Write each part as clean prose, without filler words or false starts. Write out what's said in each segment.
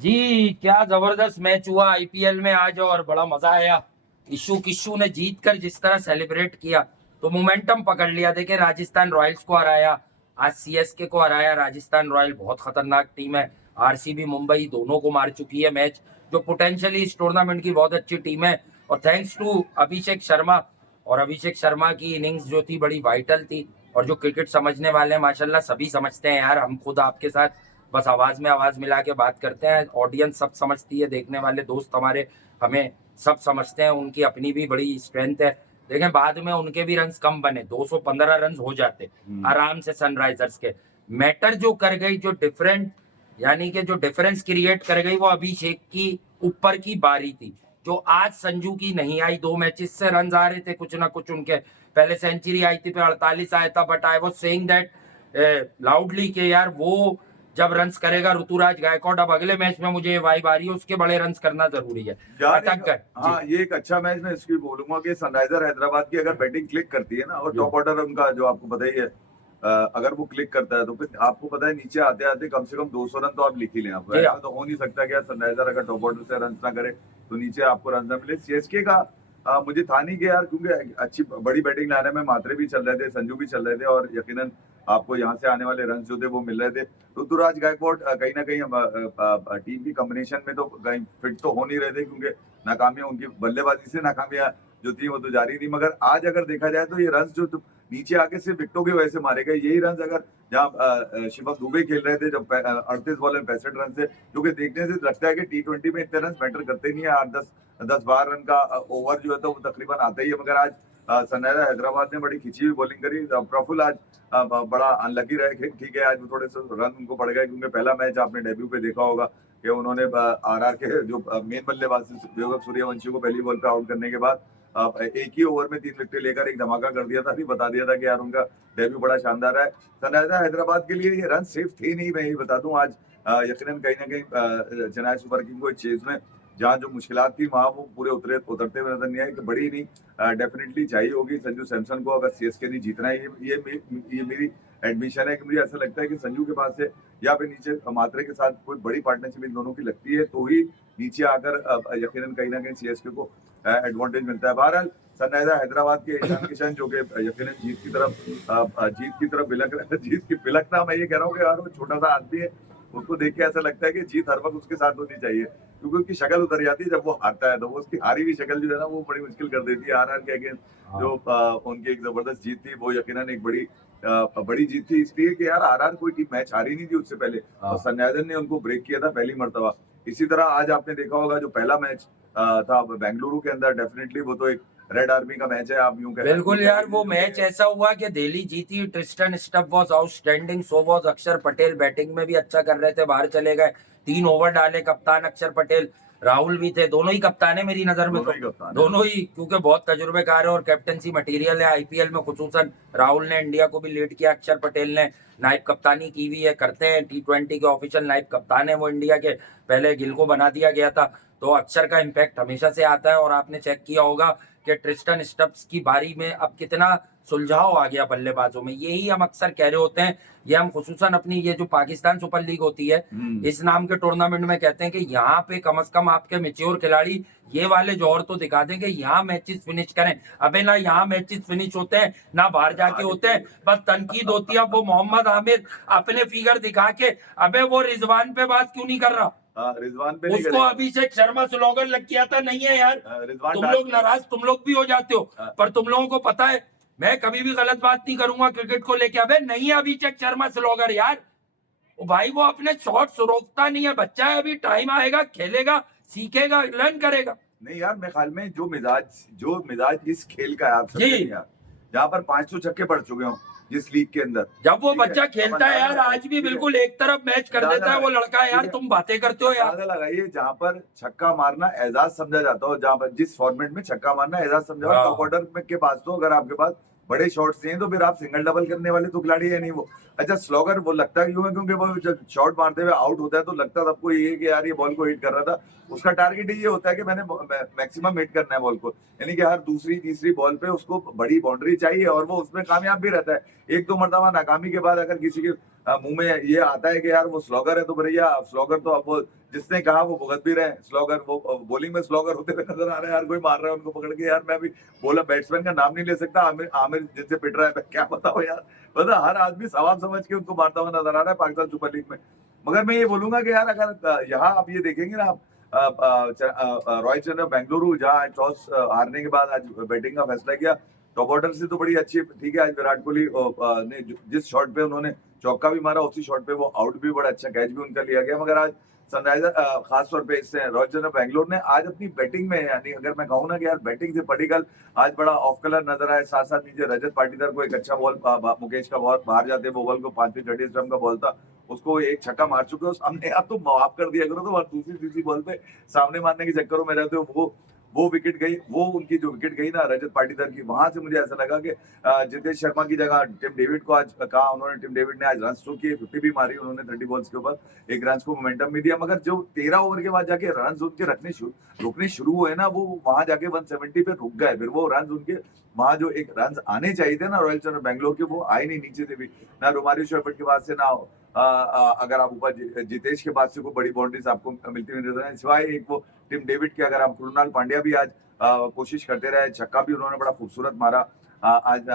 जी क्या जबरदस्त मैच हुआ आईपीएल में आज और बड़ा मजा आया। ईशू किशू ने जीत कर जिस तरह सेलिब्रेट किया तो मोमेंटम पकड़ लिया। देखे राजस्थान रॉयल्स को हराया, आज सीएसके को हराया। राजस्थान रॉयल बहुत खतरनाक टीम है। आरसीबी मुंबई दोनों को मार चुकी है मैच, जो पोटेंशियली इस टूर्नामेंट की बहुत अच्छी टीम है। और थैंक्स टू अभिषेक शर्मा, और अभिषेक शर्मा की इनिंग्स जो थी बड़ी वाइटल थी। और जो क्रिकेट समझने वाले हैं माशाल्लाह सभी समझते हैं यार, हम खुद आपके साथ बस आवाज में आवाज मिला के बात करते हैं। ऑडियंस सब समझती है, देखने वाले दोस्त हमारे हमें सब समझते हैं। उनकी अपनी भी बड़ी स्ट्रेंथ है। देखें बाद में उनके भी रन कम बने, 215 रन हो जाते आराम से सनराइजर्स के। मैटर जो कर गई, जो डिफरेंट यानी कि जो डिफरेंस क्रिएट कर गई, वो अभिषेक की ऊपर की बारी थी, जो आज संजू की नहीं आई। 2 मैचेस से रन आ रहे थे कुछ ना कुछ उनके। पहले सेंचुरी आई थी, फिर 48 आया था। But I was saying that loudly के यार वो जब रन्स करेगा ऋतुराज गायकवाड़, अब अगले मैच में मुझे वाइब आ रही है उसके बड़े रन्स करना जरूरी है। यार अटक गए जी। हाँ, ये एक अच्छा मैच मैं इसकी बोलूंगा कि सनराइजर हैदराबाद की अगर बैटिंग क्लिक करती है ना, और टॉप ऑर्डर उनका जो आपको पता ही है, अगर वो क्लिक करता है तो फिर आपको पता है नीचे आते आते कम से कम 200 रन तो आप लिख ही लें। आपको जी ऐसा हाँ। तो हो नहीं सकता कि यार सनराइजर अगर टॉप ऑर्डर से रन ना करे तो नीचे आपको रन ना मिले। सीएसके का मुझे था नहीं कि यार, क्योंकि अच्छी बड़ी बैटिंग लाने में मात्रे भी चल रहे थे, संजू भी चल रहे थे, और यकीनन आपको यहाँ से आने वाले रन जो थे वो मिल रहे थे। ऋतुराज गायकवाड़ कहीं ना कहीं टीम की कॉम्बिनेशन में तो कहीं फिट तो हो नहीं रहे थे, क्योंकि नाकामियां उनकी बल्लेबाजी से नाकामियां जो थी वो तो जारी थी। मगर आज अगर देखा जाए तो ये रन जो नीचे आके सिर्फ विकेटों की वजह से मारे गए, यही रन अगर जहाँ शिवम दुबे खेल रहे थे जब 38 बॉल में 65 रन से, जो कि देखने से लगता है कि T20 में इतने रन मैटर करते नहीं है। 8-10 10-12 रन का ओवर जो है तो वो तकरीबन आता ही है। मगर आज सनराइजर हैदराबाद ने बड़ी खिंची हुई बॉलिंग करी। प्रफुल्ल आज बड़ा अनलकी रहे। ठीक है, आज वो थोड़े से रन उनको पड़ गए, क्योंकि पहला मैच आपने डेब्यू पे देखा होगा कि उन्होंने आरआर के जो मेन बल्लेबाज वैभव सूर्यवंशी को पहली बॉल पे आउट करने के बाद एक ही ओवर में 3 विकेट लेकर एक धमाका कर दिया था। अभी बता दिया था कि यार उनका डेब्यू बड़ा शानदार है। सनराइजर हैदराबाद के लिए ये रन सेफ थे नहीं, मैं ये बता दूं। आज यकीनन कहीं ना कहीं चेन्नई सुपर किंग को चेज में जहाँ जो मुश्किलात थी वहां वो पूरे उतरते हुए नजर नहीं आए। कि बड़ी नहीं डेफिनेटली चाहिए होगी संजू सैमसन को, अगर सीएसके ने जीतना है। ये मेरी एडमिशन है कि मुझे ऐसा लगता है कि संजू के पास से या फिर नीचे मात्रे के साथ कोई बड़ी पार्टनरशिप इन दोनों की लगती है तो ही नीचे आकर यकीनन कहीं ना कहीं सीएसके को एडवांटेज मिलता है। बहरहाल सनराइजर हैदराबाद के ईशान किशन जो कि यकीनन जीत की तरफ जीत की बिलकना, मैं ये कह रहा हूँ कि यार वो छोटा सा आदमी है, उसको देख के ऐसा लगता है कि जीत हर वक्त उसके साथ होनी चाहिए, क्योंकि उसकी शक्ल उतर जाती है जब वो हारता है। तो वो उसकी हारी हुई शक्ल जो है ना वो बड़ी मुश्किल कर देती है। आरआर के अगेंस्ट हाँ। जो उनकी एक जबरदस्त जीत थी वो यकीनन एक बड़ी जीत थी, इसलिए कि यार आरआर कोई टीम मैच हारी नहीं थी उससे पहले, और हाँ। सनराइजर ने उनको ब्रेक किया था पहली मर्तबा। इसी तरह आज आपने देखा होगा जो पहला मैच था बेंगलुरु के अंदर, डेफिनेटली वो तो एक रेड आर्मी का मैच है, आप यूं बिल्कुल यार, वो जो मैच ऐसा हुआ कि दिल्ली जीती। Tristan stuff was outstanding, so was अक्षर पटेल। बैटिंग में भी अच्छा कर रहे थे, बाहर चले गए। 3 ओवर डाले, कप्तान अक्षर पटेल, राहुल भी थे। दोनों ही कप्तान है मेरी नजर में दोनों तो। ही कप्तान है। दोनों ही, क्योंकि बहुत तजुर्बेकार है और कैप्टनसी मटेरियल है आईपीएल में। खुसूसन राहुल ने इंडिया को भी लीड किया, अक्षर पटेल ने नाइब कप्तानी की हुई है, करते हैं T20 के ऑफिशियल नाइब कप्तान है वो इंडिया के। पहले गिल को बना दिया गया था। तो अक्षर का इम्पैक्ट हमेशा से आता है। और आपने चेक किया होगा कि ट्रिस्टन स्टब्स की बारी में अब कितना सुलझाव आ गया बल्लेबाजों में। यही हम अक्सर कह रहे होते हैं, ये हम खुसूसन अपनी ये जो पाकिस्तान सुपर लीग होती है इस नाम के टूर्नामेंट में कहते हैं कि यहाँ पे कम से कम आपके मेच्योर खिलाड़ी ये वाले जौहर तो दिखा दें कि यहाँ मैचेस फिनिश करें। अबे ना यहाँ मैचेस फिनिश होते हैं ना बाहर जाके होते हैं, बस तनकीद होती है। वो मोहम्मद आमिर अपने फिगर दिखा के, अबे वो रिजवान पे बात क्यों नहीं कर रहा? रिजवान पे नहीं उसको करेगा। अभिषेक शर्मा स्लोगन लग किया था, नहीं है यार। रिजवान तुम डाल लोग नाराज, तुम लोग भी हो जाते हो, पर तुम लोगों को पता है मैं कभी भी गलत बात नहीं करूंगा क्रिकेट को लेके। अबे नहीं है अभिषेक शर्मा स्लोगन यार। ओ भाई, वो अपने शॉट्स रोकता नहीं है, बच्चा है अभी, टाइम आएगा, खेलेगा, सीखेगा, लर्न करेगा। नहीं यार, मेरे ख्याल में जो मिजाज इस खेल का है, आप समझे जी। नहीं यार, जहाँ पर 500 छक्के पड़ चुके हो जिस लीग के अंदर, जब वो ठीक है, बच्चा अब खेलता है यार, अंदाजा आज लगाइए, भी ठीक है, बिल्कुल एक तरफ मैच कर अंदाजा देता है वो लगाइए, लड़का यार। ठीक है, तुम बातें करते हो यार। अंदाजा लगाइए, जहाँ पर छक्का मारना एजाज समझा जाता हो, जहाँ पर जिस फॉर्मेट में छक्का मारना एजाज समझा हो, टॉप हाँ। ऑर्डर में के पास तो अगर आपके पास बड़े शॉट्स नहीं है तो फिर आप सिंगल डबल करने वाले तो खिलाड़ी है नहीं वो। अच्छा, स्लोगर वो लगता क्यों है, क्योंकि वो जब शॉट मारते हुए आउट होता है तो लगता सबको ये है कि यार ये बॉल को हिट कर रहा था। उसका टारगेट ये होता है कि मैंने मैक्सिमम हिट करना है बॉल को, यानी कि हर दूसरी तीसरी बॉल पे उसको बड़ी बाउंड्री चाहिए, और वो उसमें कामयाब भी रहता है। एक दो मरतबा नाकामी के बाद अगर किसी के मुंह में ये आता है कि यार वो स्लॉगर है, तो भैया स्लॉगर तो अब वो जिसने कहा वो भुगत भी रहे हैं। स्लॉगर वो बॉलिंग में स्लॉगर होते हुए नजर आ रहे हैं यार, कोई मार रहा है उनको पकड़ के यार। मैं भी बोला बैट्समैन का नाम नहीं ले सकता, आमिर आमिर जिनसे पिट रहा है, मैं क्या बताऊं यार। मतलब हर आदमी सवाब समझ के उनको मारता हुआ नजर आ रहा है पाकिस्तान सुपर लीग में। मगर मैं ये बोलूंगा कि यार अगर यहाँ आप ये देखेंगे ना आप, रॉयल चैलेंजर बेंगलुरु जहाँ टॉस हारने के बाद आज बैटिंग का फैसला किया, टॉप ऑर्डर से तो बड़ी अच्छी, ठीक है। आज विराट कोहली ने जिस शॉट पे उन्होंने चौका भी मारा, उसी शॉट पे वो आउट भी, बड़ा अच्छा कैच भी उनका लिया गया। मगर आज सनराइजर खास तौर पे इससे रॉयल चैलेंजर बेंगलोर ने आज अपनी बैटिंग में, यानी अगर मैं कहूँ ना कि यार बैटिंग से पर्टिकल आज बड़ा ऑफ कलर नजर आया। साथ साथ नीचे रजत पाटीदार को एक अच्छा बॉल, मुकेश का बॉल बाहर जाते वो बॉल को 5वीं 30 स्टंप का बॉल था, उसको एक छक्का मार चुके हो सामने। यार तो माफ कर दिया करो, तो दूसरी तीसरी बॉल पे सामने मारने के चक्करों में रहते हो। वो विकेट गई, वो उनकी जो विकेट गई ना रजत पाटीदार की, वहां से मुझे ऐसा लगा कि जितेश शर्मा की जगह टिम डेविड को आज कहा उन्होंने। टिम डेविड ने आज रन तो किए, 50 भी मारी उन्होंने 30 बॉल्स के ऊपर, एक रन को मोमेंटम भी दिया। मगर जो 13 ओवर के बाद जाके रन उनके रुकने शुरू हुए ना, वो वहां जाके 170 पे रुक गए। फिर वो रन उनके वहां जो एक रन आने चाहिए थे ना रॉयल चैलेंजर बेंगलोर के, वो आए नहीं नीचे से भी, ना रोमारियो शेफर्ड के पास से, ना अगर आप ऊपर जितेश के पास से कोई बड़ी बाउंड्रीज आपको मिलती हुई नजर आए, सिवाय एक वो टिम डेविड के। अगर आप कृणाल पांड्या भी आज कोशिश करते रहे, छक्का भी उन्होंने बड़ा खूबसूरत मारा, आज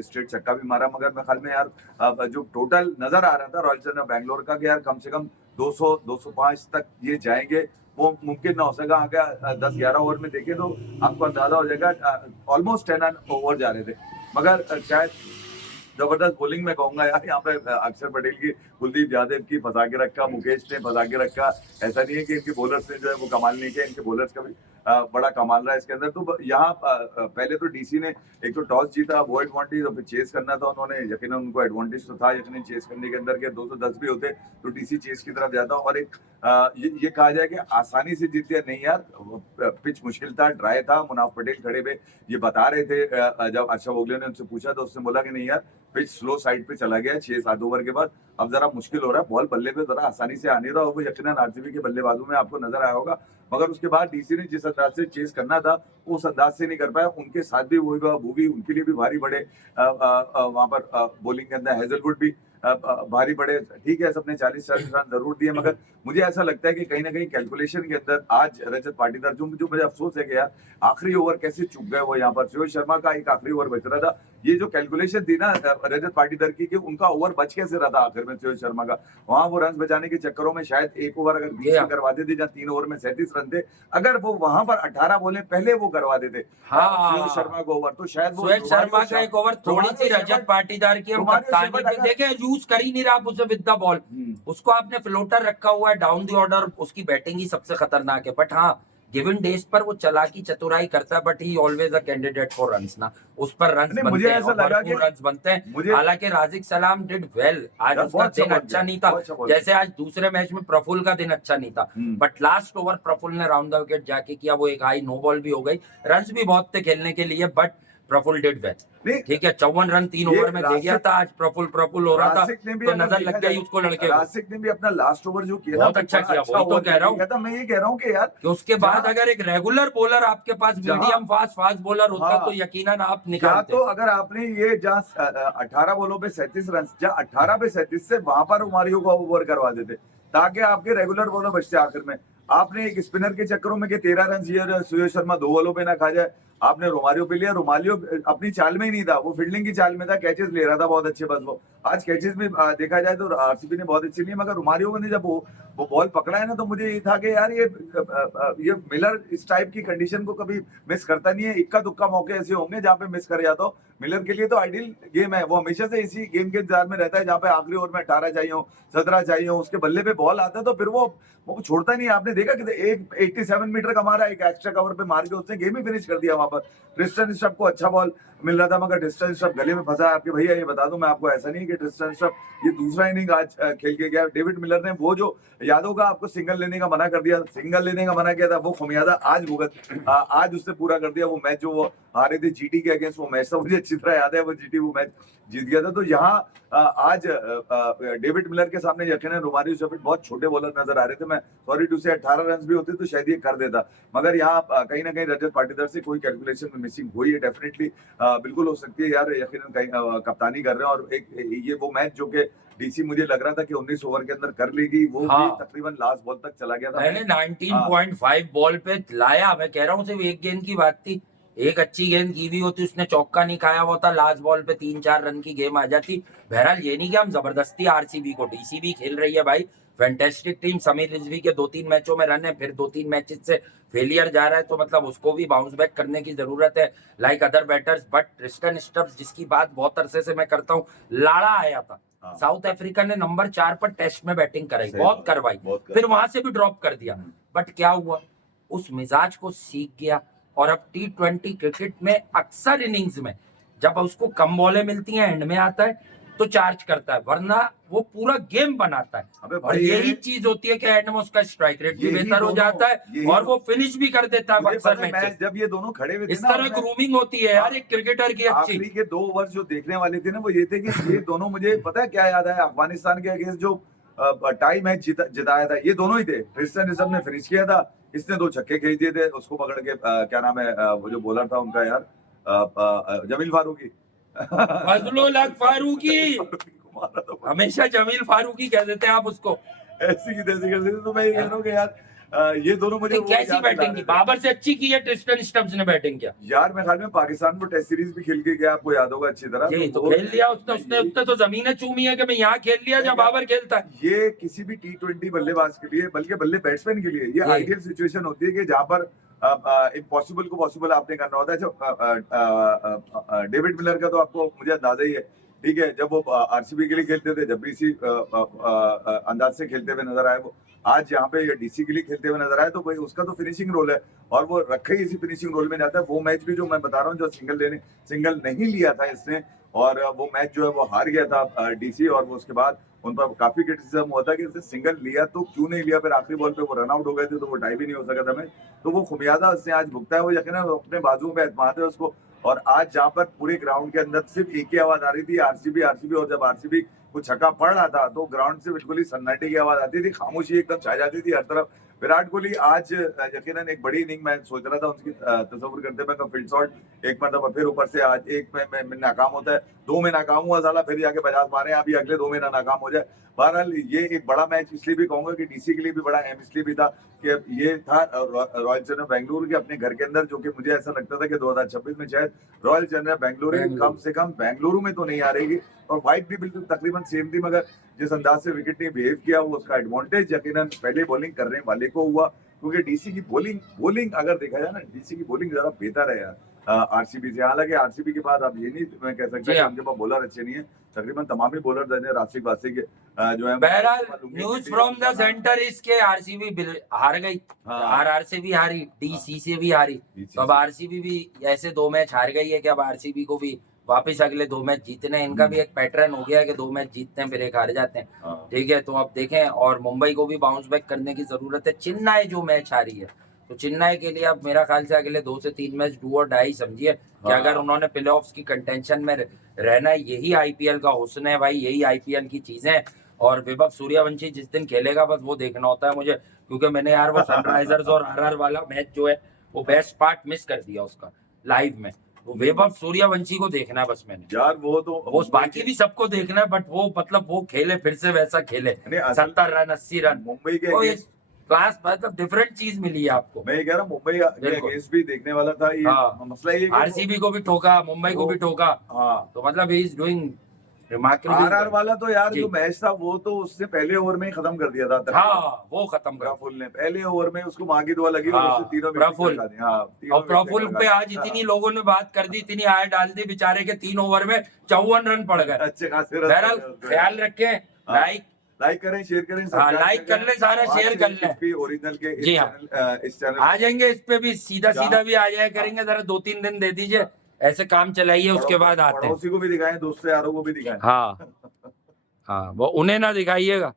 स्ट्रेट छक्का भी मारा। मगर मैं ख्याल में यार जो टोटल नजर आ रहा था रॉयल चैलेंजर बेंगलोर का कि यार कम से कम 200 205 तक ये जाएंगे, वो मुमकिन ना हो सका। आगे 10-11 ओवर में देखे तो आपको अंदाजा हो जाएगा, ऑलमोस्ट 10 ओवर जा रहे थे। मगर शायद जबरदस्त बॉलिंग में कहूंगा यार, यहाँ पे अक्षर पटेल की, कुलदीप यादव की फंसा के रखा, मुकेश ने फंसा के रखा। ऐसा नहीं है कि इनके बॉलर्स ने जो है वो कमाल नहीं किया, इनके बॉलर्स का भी बड़ा कमाल रहा है इसके अंदर। तो यहाँ पहले तो डीसी ने एक तो टॉस जीता, वो एडवांटेज, और फिर चेस करना था उन्होंने, यकीनन उनको एडवांटेज तो था यकीनन चेस करने के अंदर के 210 भी होते तो डीसी चेस की तरफ जाता। और एक ये कहा जाए कि आसानी से जीत गया नहीं यार, पिच मुश्किल था, ड्राई था। मुनाफ पटेल खड़े हुए ये बता रहे थे, जब अशरफ ओगले ने उनसे पूछा तो उसने बोला कि नहीं यार पिच स्लो साइड पे चला गया 6-7 ओवर के बाद, अब जरा मुश्किल हो रहा है, बॉल बल्ले पे जरा आसानी से आने रहा। वो यकीनन आरसीबी के बल्लेबाजों में आपको नजर आया होगा। मगर उसके बाद डीसी ने जिस अंदाज से चेस करना था उस अंदाज से नहीं कर पाया। उनके साथ भी वो भी उनके लिए भी भारी पड़े, वहां पर बॉलिंग के अंदर हेजलवुड भी भारी पड़े। ठीक है, सबने 40-40 रन जरूर दिए, मगर मुझे ऐसा लगता है कि कहीं ना कहीं कैलकुलेशन के अंदर आज रजत पाटीदार, जो मुझे अफसोस है कि यार आखिरी ओवर कैसे चूक गए वो। यहाँ पर रोहित शर्मा का एक आखिरी ओवर बच रहा था, ये जो कैलकुलेशन थी ना रजत पाटीदार की कि उनका ओवर बच कैसे रहा था आखिर में रोहित शर्मा का, वहां वो रन बचाने के चक्करों में शायद एक ओवर अगर 20 में करवाते थे, जहाँ 3 ओवर में 37 रन थे, अगर वो वहां पर 18 बॉलें पहले वो करवा देते रोहित शर्मा को ओवर, तो शायद वो रोहित शर्मा का एक ओवर थोड़ी सी रजत पाटीदार की हम कप्तानी पे देखे, यूज कर ही नहीं रहा उसे विद द बॉल। उसको आपने फ्लोटर रखा हुआ है डाउन द ऑर्डर, उसकी बैटिंग ही सबसे खतरनाक है। बट हाँ, गिवन डेज पर वो चालाकी चतुराई करता है, but he always a candidate for runs ना, उस पर रन्स बनते हैं, भरपूर रन्स बनते हैं। हालांकि राजिक सलाम डिड वेल, आज उसका दिन अच्छा नहीं था, जैसे आज दूसरे मैच में प्रफुल्ल का दिन अच्छा नहीं था, बट लास्ट ओवर प्रफुल्ल ने राउंड द विकेट जाके किया, वो एक हाई नो बॉल भी हो गई, रन्स भी बहुत थे खेलने के लिए, बट प्रफुल्ल डिड वेल। ठीक है, 54 रन 3 ओवर में दे गया था आज प्रफुल्ल हो रहा था, तो नजर लग गई उसको लड़के। रासिक ने भी अपना लास्ट ओवर जो किया बहुत अच्छा किया, वही तो कह रहा हूँ। मैं ये कह रहा हूँ कि यार कि उसके बाद अगर एक रेगुलर बॉलर आपके पास मीडियम फास्ट बॉलर होता तो यकीनन आप निकालते। तो अगर आपने ये जहाँ 18 बॉलों पे 37 रन, जहाँ 18 पे 37 से वहां पर रोमारियो को ओवर करवा देते ताकि आपके रेगुलर बॉलर बचते। आखिर में आपने एक स्पिनर के चक्करों में 13 रन सूर्य शर्मा 2 बॉलों पे ना खा जाए, आपने रोमारियो पे लिया। रोमारियो अपनी चाल में ही नहीं था, वो फील्डिंग की चाल में था, कैचेस ले रहा था बहुत अच्छे। बस वो आज कैचेस भी देखा जाए तो आरसीबी ने बहुत अच्छी ली, मगर रोमारियो ने जब वो बॉल पकड़ा है ना, तो मुझे ये था कि यार ये मिलर इस टाइप की कंडीशन को कभी मिस करता नहीं है। इक्का दुक्का मौके ऐसे होंगे जहाँ पे मिस कर जाता हो। मिलर के लिए तो आइडियल गेम है, वो हमेशा से इसी गेम के इंतजार में रहता है जहाँ पे आखिरी ओवर में 18 चाहिए हो, 17 चाहिए हो, उसके बल्ले पे बॉल आता है तो फिर वो छोड़ता नहीं। आपने देखा कि एक 87 मीटर का मारा, एक एक्स्ट्रा कवर पे मार के उसने गेम ही फिनिश कर दिया। वहां पर ट्रिस्टन स्ट्रप को अच्छा बॉल मिल रहा था, मगर ट्रिस्टन स्ट्रप गले में फंसा है। आपके भैया ये बता दूं मैं आपको, ऐसा नहीं कि ट्रिस्टन स्ट्रप ये दूसरा इनिंग आज खेल के गया। डेविड मिलर ने वो जो यादव का आपको सिंगल लेने का मना कर दिया, सिंगल लेने का मना किया था, वो खमियाजा आज भुगत आज उससे पूरा कर दिया। वो मैच जो वो हारे थे जीटी के अगेंस्ट, वो मैच तो मुझे अच्छी तरह याद है, वो जीटी वो मैच जीत गया था। तो यहाँ आज डेविड मिलर के सामने यकीनन रोमारियो शेफर्ड बहुत छोटे बॉलर नजर आ रहे थे। मैं सॉरी टू से 18 रन भी होते तो शायद ये कर देता, मगर यहाँ कहीं ना कहीं रजत पाटीदार से कोई कैलकुलेशन में मिसिंग हुई है डेफिनेटली। बिल्कुल हो सकती है यार, यकीनन कहीं कप्तानी कर रहे हैं, और एक ये वो मैच जो कि डीसी मुझे लग रहा था कि 19 ओवर के अंदर कर लेगी, वो हाँ। भी तकरीबन लास्ट बॉल तक चला गया था। मैंने 19.5 बॉल पे लाया, मैं कह रहा हूँ सिर्फ एक गेंद की बात थी, एक अच्छी गेंद की हुई होती, उसने चौका नहीं खाया होता, लास्ट बॉल पे 3-4 रन की गेम आ जाती। बहरहाल ये नहीं कि हम जबरदस्ती आरसीबी को, डीसी भी खेल रही है भाई, फैंटेस्टिक टीम। समीर रिजवी के 2-3 मैचों में रन है, फिर 2-3 मैचेस से फेलियर जा रहा है, तो मतलब उसको भी बाउंस बैक करने की जरूरत है like other batters. But Tristan Stubbs, जिसकी बात बहुत अरसे से मैं करता हूँ, लाड़ा आया था हाँ। साउथ अफ्रीका ने नंबर 4 पर टेस्ट में बैटिंग कराई, सही बहुत बात, करवाई, बहुत फिर वहां से भी ड्रॉप कर दिया। बट क्या हुआ, उस मिजाज को सीख गया, और अब T20 क्रिकेट में अक्सर इनिंग्स में जब उसको कम बॉलें मिलती हैं, एंड में आता है तो चार्ज करता है, वरना वो पूरा गेम बनाता है। अबे और भाई यही ये चीज होती है कि एंड में उसका स्ट्राइक रेट भी यही बेहतर हो दोनों- जाता है, यही और वो फिनिश भी कर देता है मुझे अक्सर पता है, मैचेस। मैच जब ये दोनों खड़े हुए थे इस ना, तरह ग्रूमिंग होती है यार एक क्रिकेटर की अच्छी। आखिरी के 2 ओवर जो देखने वाले थे ना, वो ये थे कि ये दोनों, मुझे पता है क्या याद है, अफगानिस्तान के अगेंस्ट जो टाई मैच जिताया था, ये दोनों ही थे। ट्रिस्टन निसम ने फिनिश किया था, इसने 2 छक्के खींच दिए थे, उसको पकड़ के क्या नाम है वो जो बॉलर था उनका यार, जमील फारूकी। फजलुल हक फारूकी, को मारा था। हमेशा जमील फारूकी कह देते हैं आप उसको। ऐसी की तैसी कर देते, तो मैं ये कह रहा हूँ कि यार ये दोनों मुझे वो कैसी याद दिला बैटिंग रहे की, थे। बाबर से अच्छी की है ट्रिस्टन स्टब्स ने बैटिंग किया। यार मैं ख्याल में पाकिस्तान को टेस्ट सीरीज भी खेल के गया, आपको याद होगा अच्छी तरह। यही तो वो- खेल लिया उसने तो जमीनें चूमी है कि मैं यहाँ खेल लिया जब बाबर खेलता है। ये किसी भी T20 बल्लेबाज के लिए, बल्कि बल्ले बैट्समैन के लिए, ये ये- आइडियल सिचुएशन होती है कि जहां पर इम्पॉसिबल को पॉसिबल आपने करना होता है। डेविड मिलर का तो आपको मुझे अंदाजा ही है, ठीक है, जब वो आरसीबी के लिए खेलते थे, जब भी इसी अंदाज से खेलते हुए नजर आए वो, आज यहाँ पे ये डीसी के लिए खेलते हुए नजर आए, तो भाई उसका तो फिनिशिंग रोल है, और वो रखे ही इसी फिनिशिंग रोल में जाता है। वो मैच भी जो मैं बता रहा हूँ, जो सिंगल नहीं लिया था इसने, और वो मैच जो है वो हार गया था डीसी, और वो उसके बाद उन पर काफी क्रिटिसिज्म हुआ था कि इसने सिंगल लिया तो क्यों नहीं लिया, फिर आखिरी बॉल पे वो रन आउट हो गए थे, तो वो टाई भी नहीं हो सका था मैच। तो वो खुमियाजा उसने आज भुगता है, वो यकीनन अपने बाजुओं पे एतमाद है उसको। और आज जहाँ पर पूरे ग्राउंड के अंदर सिर्फ एक ही आवाज आ रही थी, आरसीबी आरसीबी, और जब आरसीबी को छक्का पड़ रहा था तो ग्राउंड से बिल्कुल ही सन्नाटे की आवाज आती थी, खामोशी एकदम छा जाती थी हर तरफ। विराट कोहली आज यकीनन एक बड़ी इनिंग मैं सोच रहा था उसकी तस्वीर करते मैं, फील्ड शॉट एक मतलब फिर ऊपर से आज एक में नाकाम होता है, 2 में नाकाम हुआ साला, फिर जाके 50 मारे, अभी अगले 2 में ना नाकाम हो जाए। बहरहाल ये एक बड़ा मैच इसलिए भी कहूंगा कि डीसी के लिए भी बड़ा अहम इसलिए भी था कि ये था रॉयल चैलेंजर्स बेंगलुरु के अपने घर के अंदर, जो कि मुझे ऐसा लगता था कि 2026 में शायद रॉयल चैलेंजर्स बेंगलुरु कम से कम बेंगलुरु में तो नहीं आ रही, और वाइट भी बिल्कुल तकरीबन सेम थी, मगर जिस अंदाज से विकेट ने बिहेव किया वो उसका एडवांटेज यकीनन पहले बॉलिंग करने वाले को हुआ, क्योंकि डीसी की बॉलिंग अगर देखा जाए ना, डीसी की बॉलिंग ज्यादा बेहतर है यार आरसीबी से। हालांकि आरसीबी के बाद आप ये नहीं मैं कह सकता कि उनके पास बॉलर अच्छे नहीं है, तकरीबन तमाम ही बॉलर राशिक वासिक जो है। बहरहाल news from the centre is के आरसीबी हार गई, हाँ। आरआर से भी हारी, डीसी से भी हारी, तो अब आरसीबी भी ऐसे 2 मैच हार गई है कि अब आरसीबी को भी वापस अगले 2 मैच जीतने हैं। इनका भी एक पैटर्न हो गया है कि 2 मैच जीतते हैं फिर एक हार जाते हैं, हाँ। ठीक है। तो अब देखें, और मुंबई को भी बाउंस बैक करने की जरूरत है। चेन्नई जो मैच हारी है, तो चेन्नई के लिए अब मेरा ख्याल से अगले 2 से 3 मैच डू और डाई समझिए कि हाँ। अगर उन्होंने प्लेऑफ्स की कंटेंशन में रहना है, यही आईपीएल का हुस्न है भाई, यही आईपीएल की चीजें हैं। और वैभव सूर्यवंशी जिस दिन खेलेगा बस वो देखना होता है मुझे, क्योंकि मैंने यार वो सनराइजर्स और आरआर वाला मैच जो है वो बेस्ट पार्ट मिस कर दिया उसका लाइव में। वो वैभव सूर्यवंशी को देखना है बस मैंने यार, वो बाकी भी सबको देखना है, बट वो मतलब वो खेले फिर से वैसा खेले, 70 रन 80 रन, मुंबई के वो क्लास मतलब डिफरेंट चीज मिली है आपको। मैं ये कह रहा हूँ मुंबई के अगेंस्ट भी देखने वाला था ये। हाँ। मसला ये आरसीबी को भी ठोका, मुंबई को भी ठोका, हाँ, तो मतलब he is doing remarkable. RR वाला तो यार जो मैच था वो तो उसने पहले ओवर में ही खत्म कर दिया था। हाँ, वो खत्म कर, प्रफुल्ल ने पहले ओवर में उसको मां की दुआ लगी और उससे तीनों प्रफुल्ल, और प्रफुल्ल पे आज हाँ। इतनी लोगों ने बात कर दी, इतनी आय डाल दी, बेचारे के 3 ओवर में 54 रन पड़ गए। अच्छे खासे रन। बहरहाल ख्याल रखें, लाइक करें, शेयर करें, लाइक कर ले, सारा शेयर कर ले ओरिजिनल के जी हाँ, इस चैनल आ जाएंगे इस पे भी, सीधा भी आ जाया करेंगे। जरा 2-3 दिन दे दीजिए, ऐसे काम चलाइए, उसके बाद आते हैं। पड़ोसी को भी दिखाएं, दोस्त यारों को भी दिखाएं। हाँ हाँ, वो उन्हें ना दिखाइएगा।